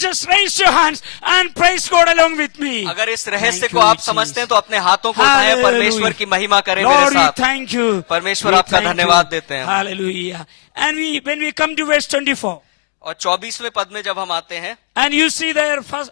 just raise your hands and praise God along with me. अगर इस रहस्य Thank को you, आप Jesus. समझते हैं तो अपने हाथों को उठाएं, Hallelujah. परमेश्वर की महिमा करें मेरे Lord, we साथ। thank you. परमेश्वर We आपका thank धन्यवाद you. देते हैं। Hallelujah. And when we come to verse 24, और 24वें पद में जब हम आते हैं, and you see there first,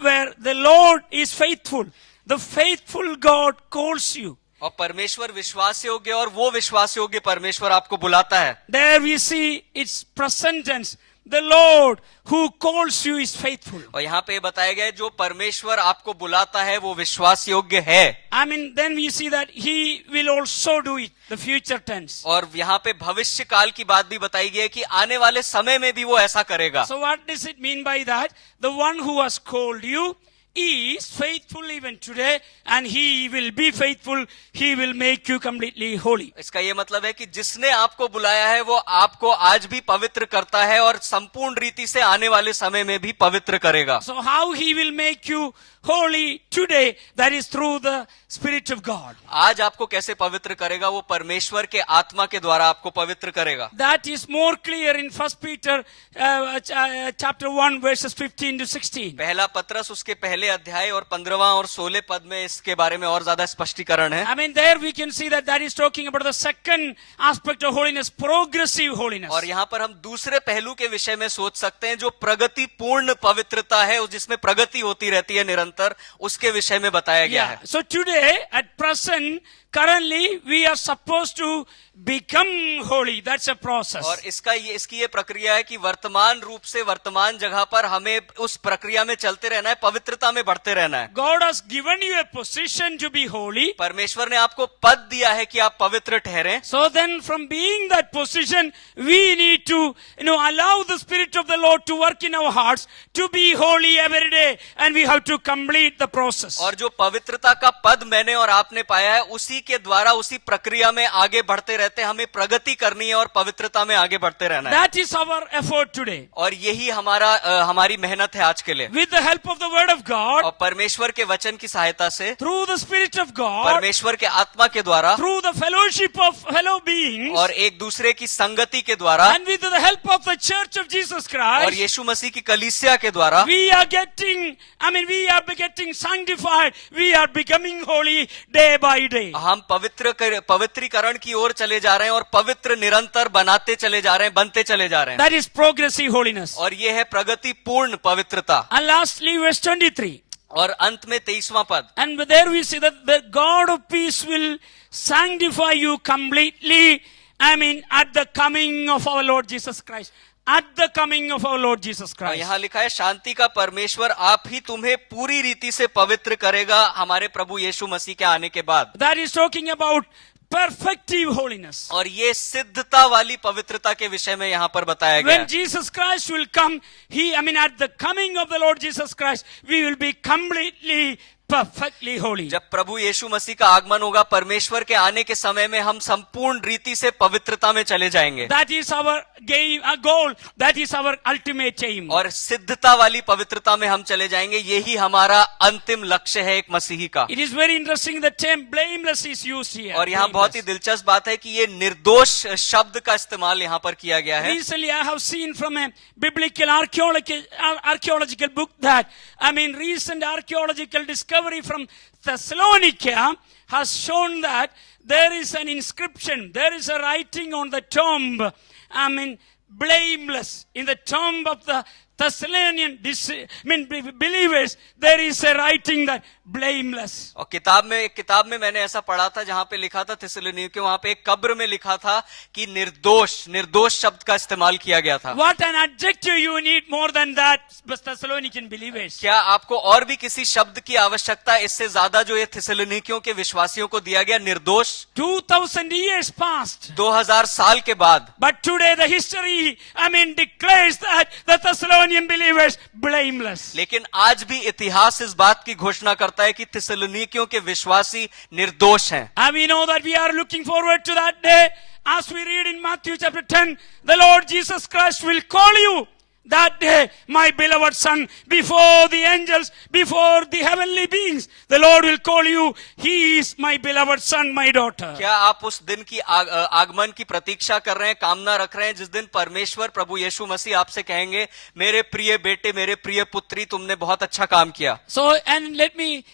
where the Lord is faithful. The faithful God calls you. और परमेश्वर विश्वास योग्य और वो विश्वास योग्य परमेश्वर आपको बुलाता है। There we see its present tense. The Lord who calls you is faithful. और यहाँ पे बताया गया है जो परमेश्वर आपको बुलाता है वो विश्वास योग्य है। Then we see that He will also do it, the future tense. और यहाँ पे भविष्य काल की बात भी बताई गई है कि आने वाले समय में भी वो ऐसा करेगा। So what does it mean by that? The one who has called you is faithful even today, and He will be faithful. He will make you completely holy. इसका ये मतलब है कि जिसने आपको बुलाया है वो आपको आज भी पवित्र करता है और संपूर्ण रीति से आने वाले समय में भी पवित्र करेगा। So how He will make you holy today, that is through the Spirit of God. आज आपको कैसे पवित्र करेगा? वो परमेश्वर के आत्मा के द्वारा आपको पवित्र करेगा। That is more clear in 1 Peter chapter 1 verses 15 to 16. पहला पत्रस उसके पहले अध्याय और 15वां और 16 पद में इसके बारे में और ज्यादा स्पष्टीकरण है। There we can see that is talking about the second aspect of holiness, progressive holiness. और यहाँ पर हम दूसरे पहलू के विषय में सोच सकते हैं जो प्रगतिपूर्ण पवित्रता है, जिसमें प्रगति होती रहती है निरंतर, उसके विषय में बताया गया है। So today, at present, currently, we are supposed to become holy. That's a process. और इसकी ये प्रक्रिया है कि वर्तमान रूप से वर्तमान जगह पर हमें उस प्रक्रिया में चलते रहना है, पवित्रता में बढ़ते रहना है। God has given you a position to be holy. परमेश्वर ने आपको पद दिया है कि आप पवित्र ठहरें। So then, from being that position, we need to, allow the Spirit of the Lord to work in our hearts to be holy every day, and we have to complete the process. और जो पवित्रता का पद मैंने और आपने पाया है, उसी के द्वारा उसी प्रक्रिया में आगे बढ़ते रहते हैं। हमें प्रगति करनी है और पवित्रता में आगे बढ़ते रहना है। That is our effort today. और यही हमारी मेहनत है आज के लिए। With the help of the Word of God, और परमेश्वर के वचन की सहायता से, through the Spirit of God, परमेश्वर के आत्मा के द्वारा, through the fellowship of fellow beings, और एक दूसरे की संगति के द्वारा, and with the help of the Church of Jesus और Christ, यीशु मसीह की कलीसिया के द्वारा we are getting sanctified. We are becoming holy day by day. हम पवित्रीकरण की ओर चले जा रहे हैं और पवित्र निरंतर बनाते चले जा रहे हैं, बनते चले जा रहे हैं। That is progressive holiness. और ये है प्रगतिपूर्ण पवित्रता। And lastly, verse 23. और अंत में 23वां पद, And there we see that the God of peace will sanctify you completely. At the coming of our Lord Jesus Christ. At the coming of our Lord Jesus Christ. यहाँ लिखा है शांति का परमेश्वर आप ही तुम्हें पूरी रीति से पवित्र करेगा हमारे प्रभु यीशु मसीह के आने के बाद। That is talking about perfective holiness. और ये सिद्धता वाली पवित्रता के विषय में यहाँ पर बताया गया When है। Jesus Christ will come, at the coming of the Lord Jesus Christ, we will be completely perfectly holy. जब प्रभु यीशु मसीह का आगमन होगा, परमेश्वर के आने के समय में हम संपूर्ण रीति से पवित्रता में चले जाएंगे। That is our goal. That is our ultimate aim. और सिद्धता वाली पवित्रता में हम चले जाएंगे, यही हमारा अंतिम लक्ष्य है एक मसीही का। It is very interesting the term blameless is used here. और यहाँ बहुत ही दिलचस्प बात है कि ये निर्दोष शब्द का इस्तेमाल यहाँ पर किया गया है। Recently I have seen from a biblical archaeological book that recent archaeological discovery from Thessalonica has shown that there is an inscription, there is a writing on the tomb, blameless. In the tomb of the Thessalonian believers, there is a writing that blameless. और किताब में मैंने ऐसा पढ़ा था जहां पे लिखा था थिस्सलुनीके, वहां पे एक कब्र में लिखा था कि निर्दोष शब्द का इस्तेमाल किया गया था। What an adjective you need more than that, Thessalonican believers. क्या आपको और भी किसी शब्द की आवश्यकता इससे ज्यादा जो ये थिस्सलुनीकियों के विश्वासियों को दिया गया, निर्दोष? 2000 years passed. 2000 साल के बाद, But today the history, declares that the Thessalonian believers blameless. लेकिन आज भी इतिहास इस बात की घोषणा करता है कि थिस्सलुनीकियों के विश्वासी निर्दोष हैं। And we know that we are looking forward to that day. As we read in Matthew chapter 10, the Lord Jesus Christ will call you that day, my beloved son, before the angels, before the heavenly beings, the Lord will call you, he is my beloved son, my daughter. क्या आप उस दिन की आगमन की प्रतीक्षा कर रहे हैं, कामना रख रहे हैं, जिस दिन परमेश्वर प्रभु यीशु मसीह आपसे कहेंगे, मेरे प्रिय बेटे, मेरे प्रिय पुत्री, तुमने बहुत अच्छा काम किया. So, and let me,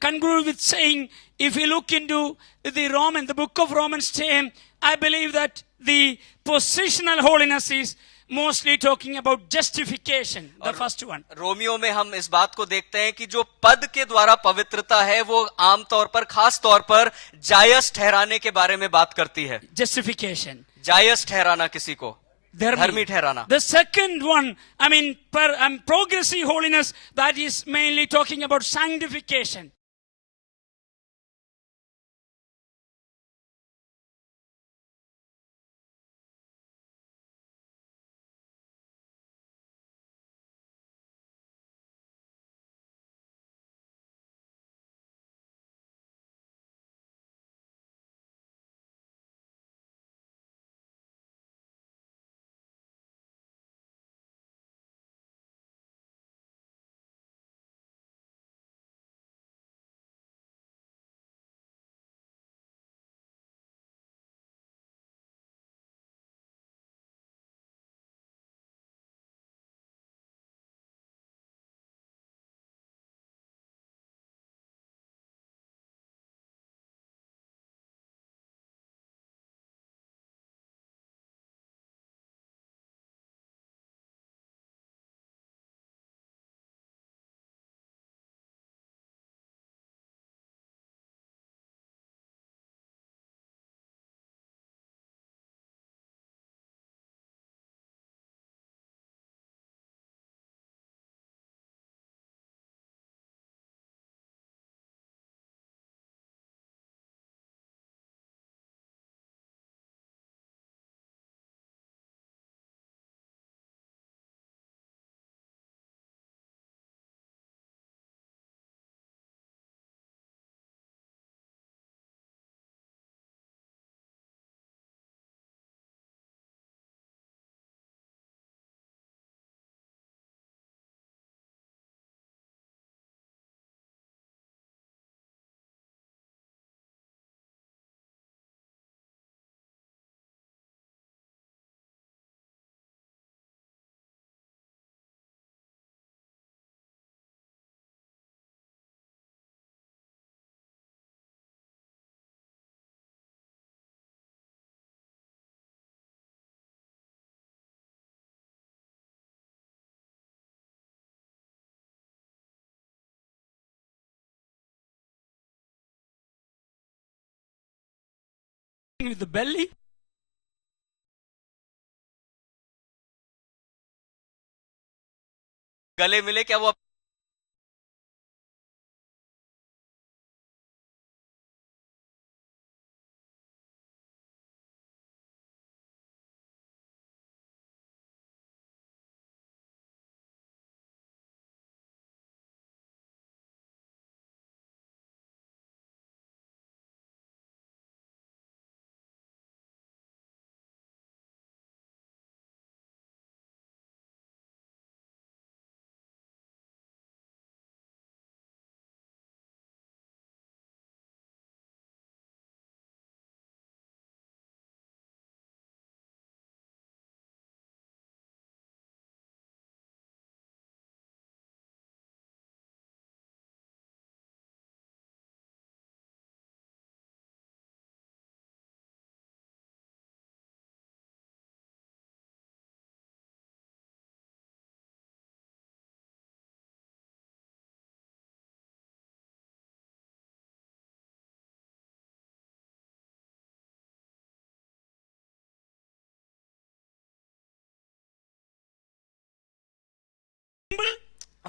conclude with saying, if you look into the book of Romans 10, I believe that the positional holiness is mostly talking about justification, the first one. Romeo में हम इस बात को देखते हैं कि जो पद के द्वारा पवित्रता है वो आमतौर पर, खास तौर पर जायज ठहराने के बारे में बात करती है. Justification. जायज ठहराना, किसी को धर्मी ठहराना. The second one, progressive holiness, that is mainly talking about sanctification. With the belly. गले मिले क्या वो?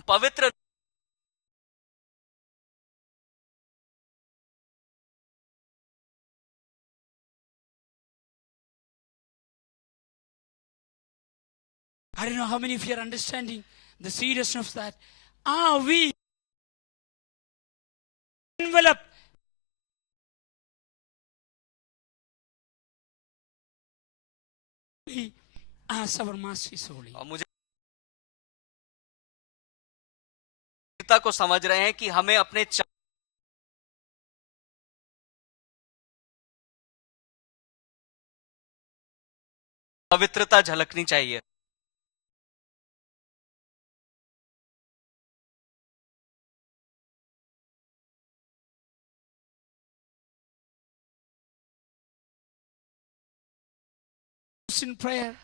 पवित्र I don't know how many of you are understanding the seriousness of that. Are we enveloped as our Master is holy? और मुझे गंभीरता को समझ रहे हैं कि हमें अपने पवित्रता झलकनी चाहिए। in prayer.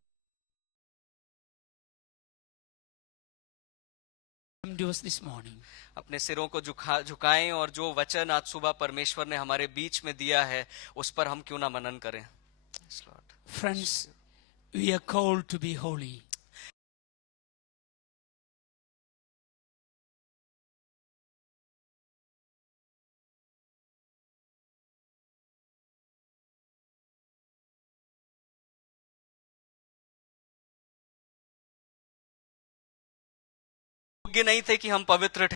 Come to us this morning. अपने सिरों को झुकाएं और जो वचन आज सुबह परमेश्वर ने हमारे बीच में दिया है उस पर हम क्यों ना मनन करें। Friends, we are called to be holy. योग्य नहीं थे कि हम पवित्र